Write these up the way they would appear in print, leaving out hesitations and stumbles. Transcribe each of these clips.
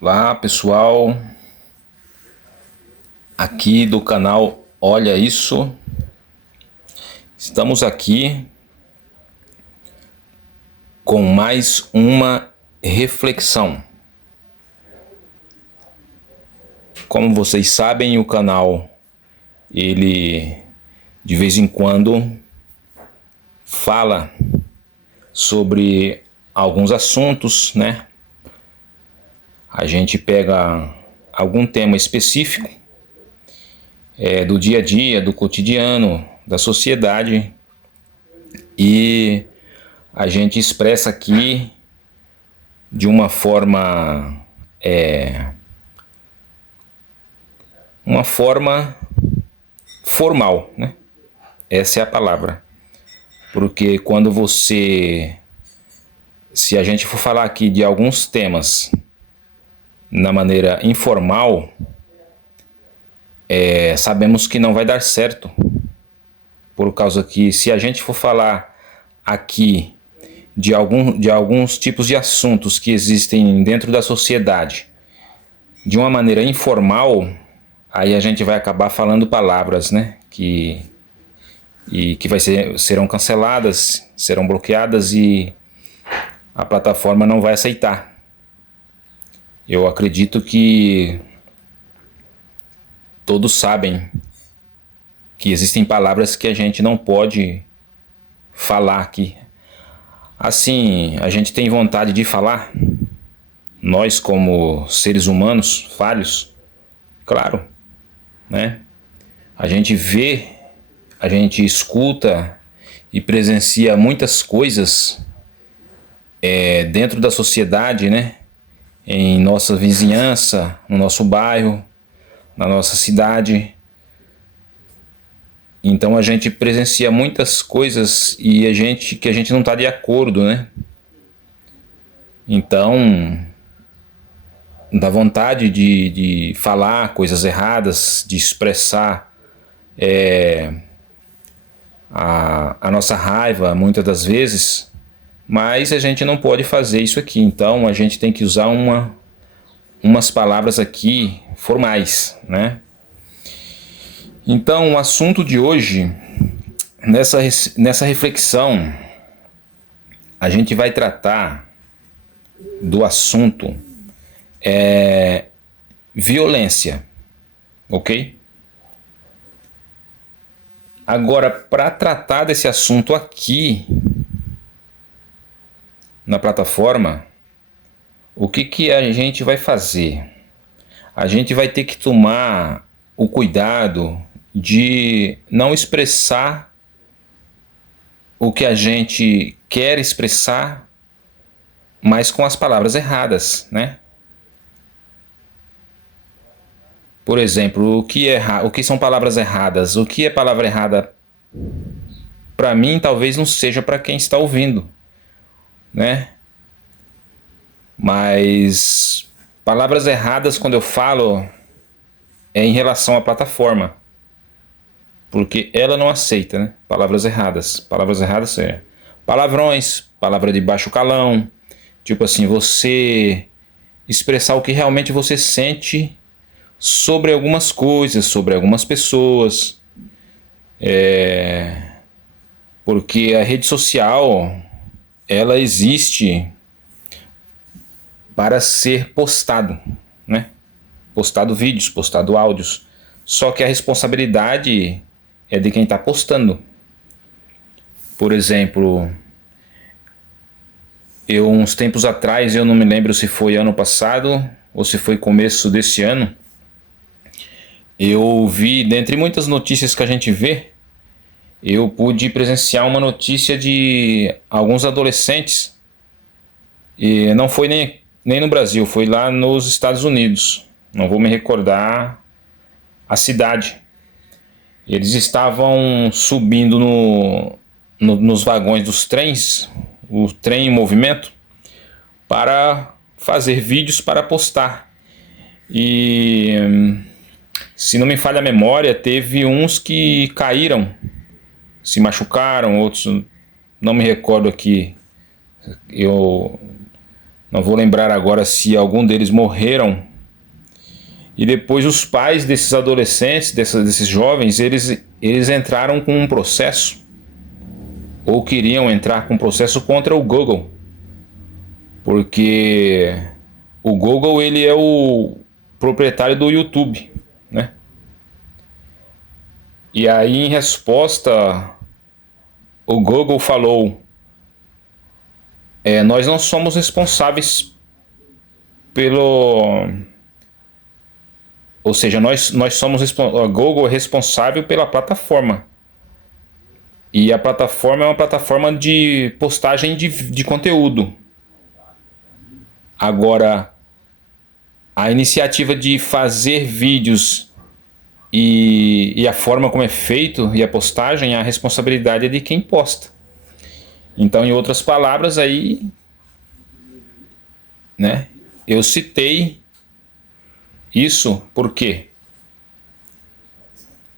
Olá pessoal, aqui do canal Olha Isso, estamos aqui com mais uma reflexão. Como vocês sabem, o canal ele de vez em quando fala sobre alguns assuntos, né? A gente pega algum tema específico do dia a dia, do cotidiano, da sociedade, e a gente expressa aqui de uma forma formal, né? Essa é a palavra. Porque se a gente for falar aqui de alguns temas na maneira informal, sabemos que não vai dar certo, por causa que se a gente for falar aqui de alguns tipos de assuntos que existem dentro da sociedade de uma maneira informal, aí a gente vai acabar falando palavras, né, que serão canceladas, serão bloqueadas e a plataforma não vai aceitar. Eu acredito que todos sabem que existem palavras que a gente não pode falar aqui. Assim, a gente tem vontade de falar, nós como seres humanos falhos, claro, né? A gente vê, a gente escuta e presencia muitas coisas dentro da sociedade, né? Em nossa vizinhança, no nosso bairro, na nossa cidade. Então a gente presencia muitas coisas e que a gente não está de acordo, né? Então dá vontade de falar coisas erradas, de expressar a nossa raiva muitas das vezes, mas a gente não pode fazer isso aqui. Então a gente tem que usar umas palavras aqui formais, né? Então o assunto de hoje, nessa reflexão, a gente vai tratar do assunto violência, ok? Agora, para tratar desse assunto aqui na plataforma, o que a gente vai fazer? A gente vai ter que tomar o cuidado de não expressar o que a gente quer expressar, mas com as palavras erradas, né? Por exemplo, o que são palavras erradas? O que é palavra errada para mim talvez não seja para quem está ouvindo, né? Mas palavras erradas, quando eu falo, é em relação à plataforma, porque ela não aceita, né? Palavras erradas. Palavras erradas é palavrões, palavra de baixo calão, tipo assim, você expressar o que realmente você sente sobre algumas coisas, sobre algumas pessoas, porque a rede social ela existe para ser postado, né? Postado vídeos, postado áudios. Só que a responsabilidade é de quem está postando. Por exemplo, uns tempos atrás, eu não me lembro se foi ano passado ou se foi começo desse ano, eu vi, dentre muitas notícias que a gente vê, eu pude presenciar uma notícia de alguns adolescentes, e não foi nem no Brasil, foi lá nos Estados Unidos, não vou me recordar a cidade. Eles estavam subindo nos vagões dos trens, o trem em movimento, para fazer vídeos para postar. E se não me falha a memória, teve uns que caíram, se machucaram, outros não me recordo aqui. Eu Não vou lembrar agora se algum deles morreram. E depois os pais desses adolescentes, desses jovens, eles entraram com um processo, ou queriam entrar com um processo contra o Google, porque o Google ele é o proprietário do YouTube, né? E aí, em resposta, o Google falou: nós não somos responsáveis pelo... Ou seja, nós somos... A Google é responsável pela plataforma. E a plataforma é uma plataforma de postagem de conteúdo. Agora, a iniciativa de fazer vídeos e a forma como é feito e a postagem, a responsabilidade é de quem posta. Então, em outras palavras, aí, né, eu citei isso porque,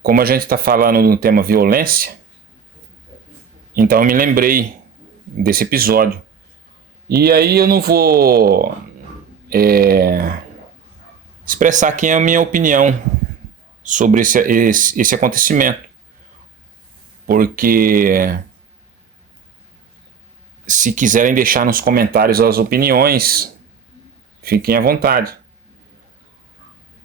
como a gente está falando do tema violência, então eu me lembrei desse episódio. E aí eu não vou expressar aqui a minha opinião sobre esse acontecimento, porque se quiserem deixar nos comentários as opiniões, fiquem à vontade.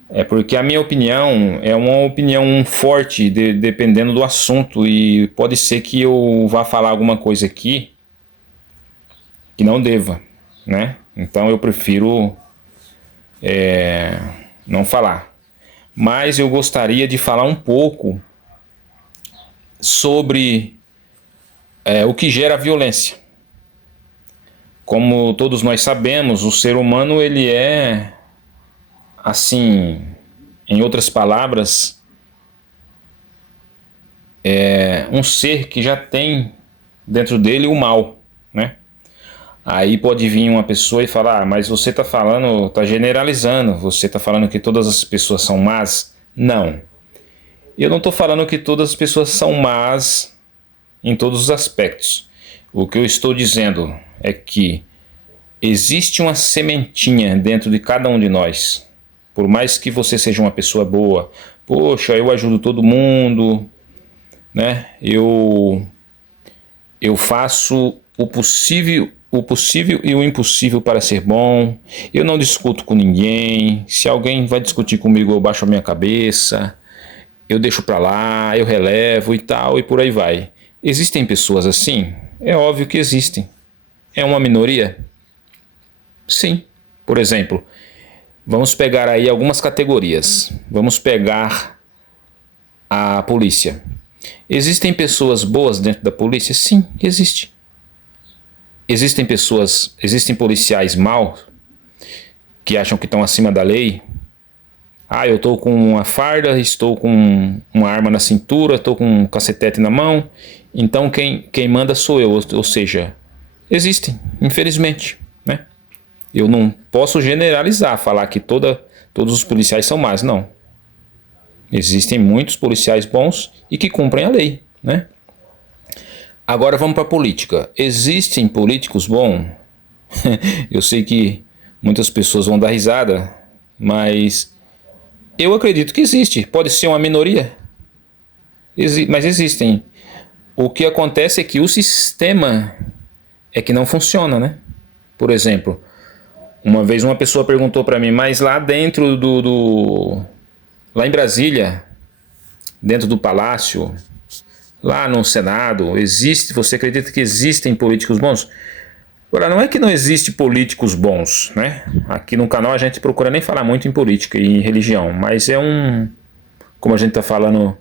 É porque a minha opinião é uma opinião forte, dependendo do assunto, e pode ser que eu vá falar alguma coisa aqui que não deva, né? Então eu prefiro não falar. Mas eu gostaria de falar um pouco sobre o que gera a violência. Como todos nós sabemos, o ser humano ele é, assim, em outras palavras, um ser que já tem dentro dele o mal, né? Aí pode vir uma pessoa e falar: mas você está falando, está generalizando, você está falando que todas as pessoas são más. Não, eu não estou falando que todas as pessoas são más em todos os aspectos. O que eu estou dizendo é que existe uma sementinha dentro de cada um de nós. Por mais que você seja uma pessoa boa, poxa, eu ajudo todo mundo, né? Eu faço o possível e o impossível para ser bom. Eu não discuto com ninguém. Se alguém vai discutir comigo, eu baixo a minha cabeça, eu deixo para lá, eu relevo e tal, e por aí vai. Existem pessoas assim? É óbvio que existem. É uma minoria? Sim. Por exemplo, vamos pegar aí algumas categorias. Vamos pegar a polícia. Existem pessoas boas dentro da polícia? Sim, existe. Existem policiais maus que acham que estão acima da lei. Ah, eu estou com uma farda, estou com uma arma na cintura, estou com um cacetete na mão, então quem manda sou eu. Ou seja, existem, infelizmente, né? Eu não posso generalizar, falar que todos os policiais são maus, não. Existem muitos policiais bons e que cumprem a lei, né? Agora vamos para a política. Existem políticos bons? Eu sei que muitas pessoas vão dar risada, mas eu acredito que existe. Pode ser uma minoria, mas existem. O que acontece é que o sistema é que não funciona, né? Por exemplo, uma vez uma pessoa perguntou para mim: mas lá dentro lá em Brasília, dentro do Palácio, lá no Senado, você acredita que existem políticos bons? Agora, não é que não existe políticos bons, né? Aqui no canal a gente procura nem falar muito em política e em religião, mas como a gente está falando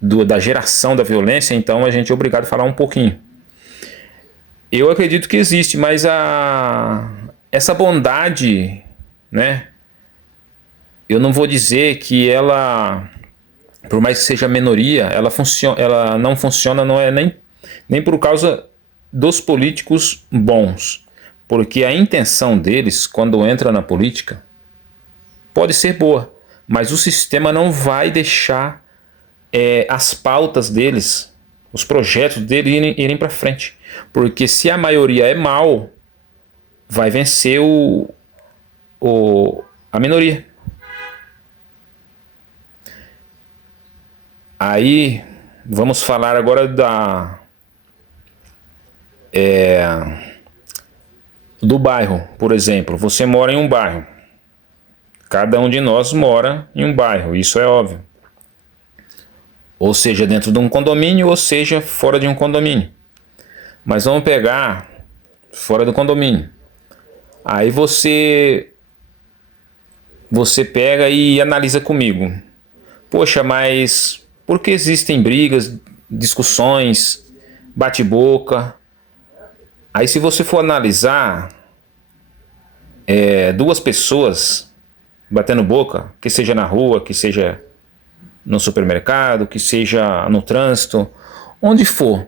da geração da violência, então a gente é obrigado a falar um pouquinho. Eu acredito que existe, mas essa bondade, né? Eu não vou dizer que ela, por mais que seja minoria, ela não funciona, não é nem por causa dos políticos bons, porque a intenção deles, quando entra na política, pode ser boa, mas o sistema não vai deixar as pautas deles, os projetos deles irem para frente, porque se a maioria é mal, vai vencer a minoria. Aí vamos falar agora do bairro, por exemplo. Você mora em um bairro. Cada um de nós mora em um bairro, isso é óbvio. Ou seja, dentro de um condomínio, ou seja, fora de um condomínio. Mas vamos pegar fora do condomínio. Aí você pega e analisa comigo. Poxa, mas por que existem brigas, discussões, bate-boca? Aí se você for analisar, duas pessoas batendo boca, que seja na rua, que seja no supermercado, que seja no trânsito, onde for.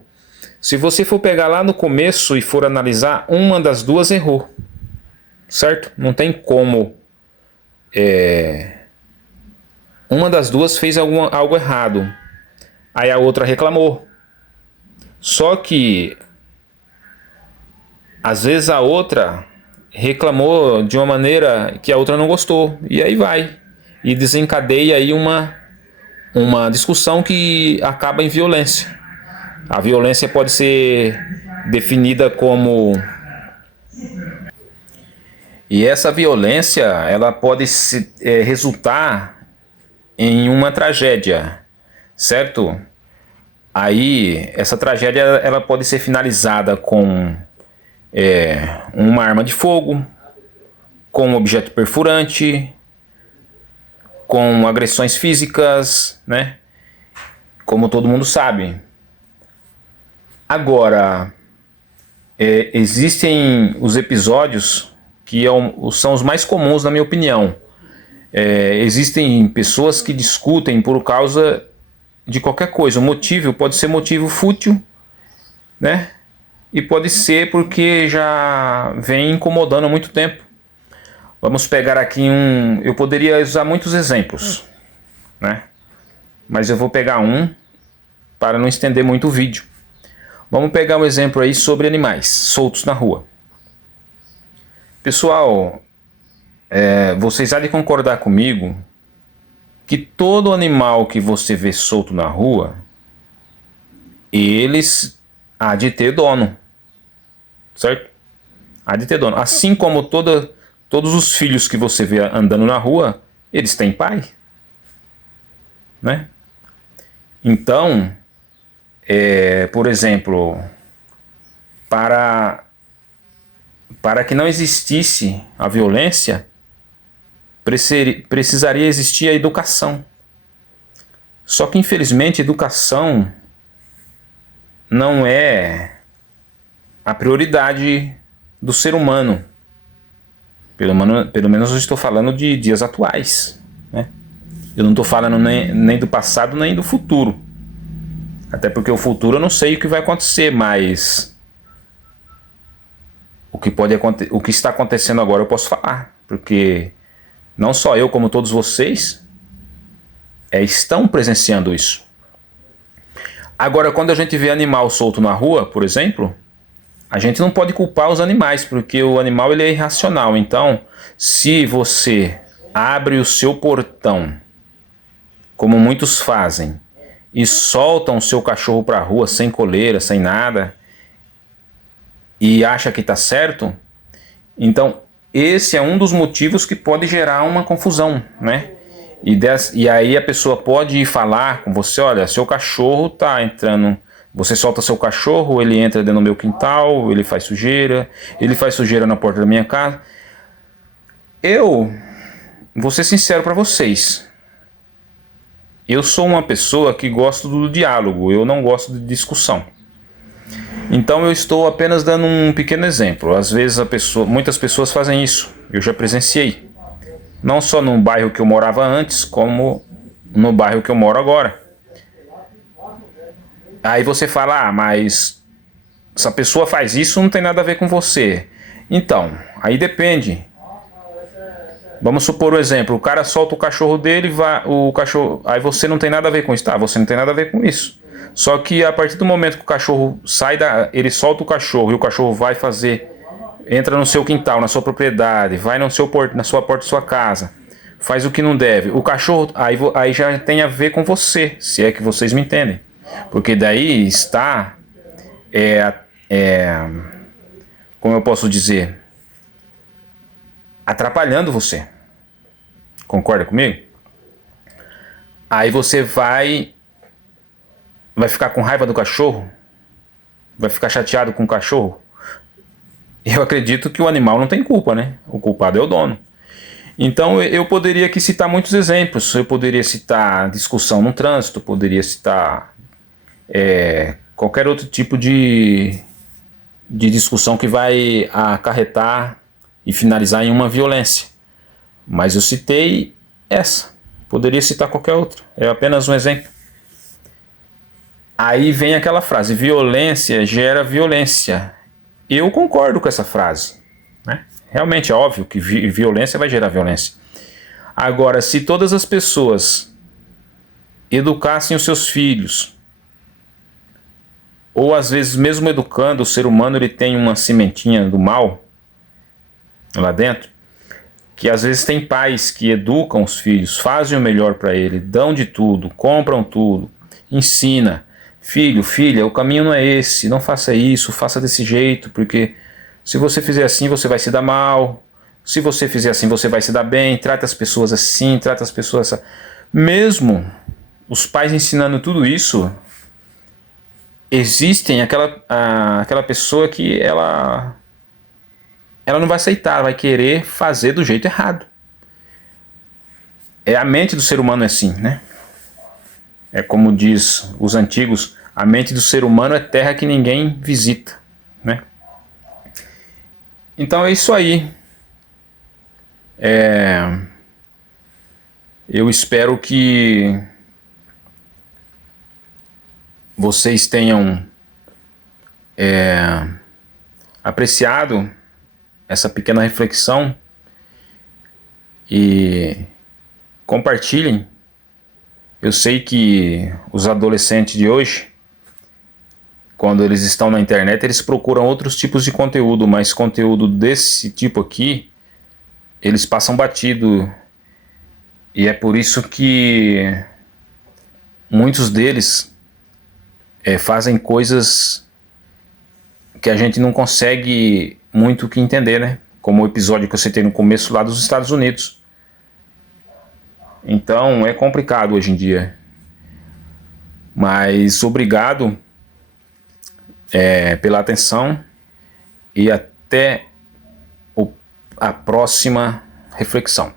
Se você for pegar lá no começo e for analisar, uma das duas errou, certo? Não tem como. Uma das duas fez algo errado, aí a outra reclamou. Só que às vezes a outra reclamou de uma maneira que a outra não gostou, e aí vai e desencadeia aí uma discussão que acaba em violência. A violência pode ser definida como... E essa violência, ela pode resultar em uma tragédia, certo? Aí, essa tragédia, ela pode ser finalizada com uma arma de fogo, com um objeto perfurante, com agressões físicas, né? Como todo mundo sabe. Agora, existem os episódios que são os mais comuns, na minha opinião. Existem pessoas que discutem por causa de qualquer coisa. O motivo pode ser motivo fútil, né? E pode ser porque já vem incomodando há muito tempo. Vamos pegar aqui eu poderia usar muitos exemplos, né? Mas eu vou pegar um para não estender muito o vídeo. Vamos pegar um exemplo aí sobre animais soltos na rua. Pessoal, vocês há de concordar comigo que todo animal que você vê solto na rua, eles há de ter dono, certo? Há de ter dono. Assim como todos os filhos que você vê andando na rua, eles têm pai, né? Então, por exemplo, para que não existisse a violência, precisaria existir a educação. Só que, infelizmente, educação não é a prioridade do ser humano. Pelo menos eu estou falando de dias atuais, né? Eu não estou falando nem do passado nem do futuro. Até porque o futuro eu não sei o que vai acontecer, mas o que está acontecendo agora eu posso falar. Porque não só eu, como todos vocês, estão presenciando isso. Agora, quando a gente vê animal solto na rua, por exemplo, a gente não pode culpar os animais, porque o animal ele é irracional. Então, se você abre o seu portão, como muitos fazem, e soltam o seu cachorro para a rua sem coleira, sem nada, e acha que está certo, então esse é um dos motivos que pode gerar uma confusão, né? E aí a pessoa pode ir falar com você: olha, seu cachorro está entrando, você solta seu cachorro, ele entra dentro do meu quintal, ele faz sujeira na porta da minha casa. Eu vou ser sincero para vocês, eu sou uma pessoa que gosto do diálogo, eu não gosto de discussão. Então eu estou apenas dando um pequeno exemplo. Às vezes muitas pessoas fazem isso, eu já presenciei. Não só no bairro que eu morava antes, como no bairro que eu moro agora. Aí você fala: mas essa pessoa faz isso, não tem nada a ver com você. Então, aí depende. Vamos supor o exemplo: o cara solta o cachorro dele, aí você não tem nada a ver com isso. Tá, você não tem nada a ver com isso. Só que a partir do momento que o cachorro ele solta o cachorro e o cachorro vai fazer entra no seu quintal, na sua propriedade, vai no seu na sua porta da sua casa, faz o que não deve. O cachorro, aí já tem a ver com você, se é que vocês me entendem. Porque daí está, como eu posso dizer, atrapalhando você. Concorda comigo? Aí você vai ficar com raiva do cachorro, vai ficar chateado com o cachorro. Eu acredito que o animal não tem culpa, né? O culpado é o dono. Então eu poderia aqui citar muitos exemplos. Eu poderia citar discussão no trânsito, poderia citar qualquer outro tipo de discussão que vai acarretar e finalizar em uma violência. Mas eu citei essa. Poderia citar qualquer outra. É apenas um exemplo. Aí vem aquela frase: violência gera violência. Eu concordo com essa frase, né? Realmente é óbvio que violência vai gerar violência. Agora, se todas as pessoas educassem os seus filhos, ou às vezes mesmo educando, o ser humano ele tem uma sementinha do mal lá dentro, que às vezes tem pais que educam os filhos, fazem o melhor para ele, dão de tudo, compram tudo, ensina. Filho, filha, o caminho não é esse, não faça isso, faça desse jeito, porque se você fizer assim você vai se dar mal, se você fizer assim você vai se dar bem, trata as pessoas assim, trata as pessoas assim. Mesmo os pais ensinando tudo isso, existem aquela pessoa que ela não vai aceitar, vai querer fazer do jeito errado. A mente do ser humano é assim, né? É como diz os antigos, a mente do ser humano é terra que ninguém visita, né? Então é isso aí. Eu espero que vocês tenham apreciado essa pequena reflexão e compartilhem. Eu sei que os adolescentes de hoje, quando eles estão na internet, eles procuram outros tipos de conteúdo, mas conteúdo desse tipo aqui, eles passam batido. E é por isso que muitos deles fazem coisas que a gente não consegue muito que entender, né? Como o episódio que eu citei no começo lá dos Estados Unidos. Então é complicado hoje em dia. Mas obrigado pela atenção e até a próxima reflexão.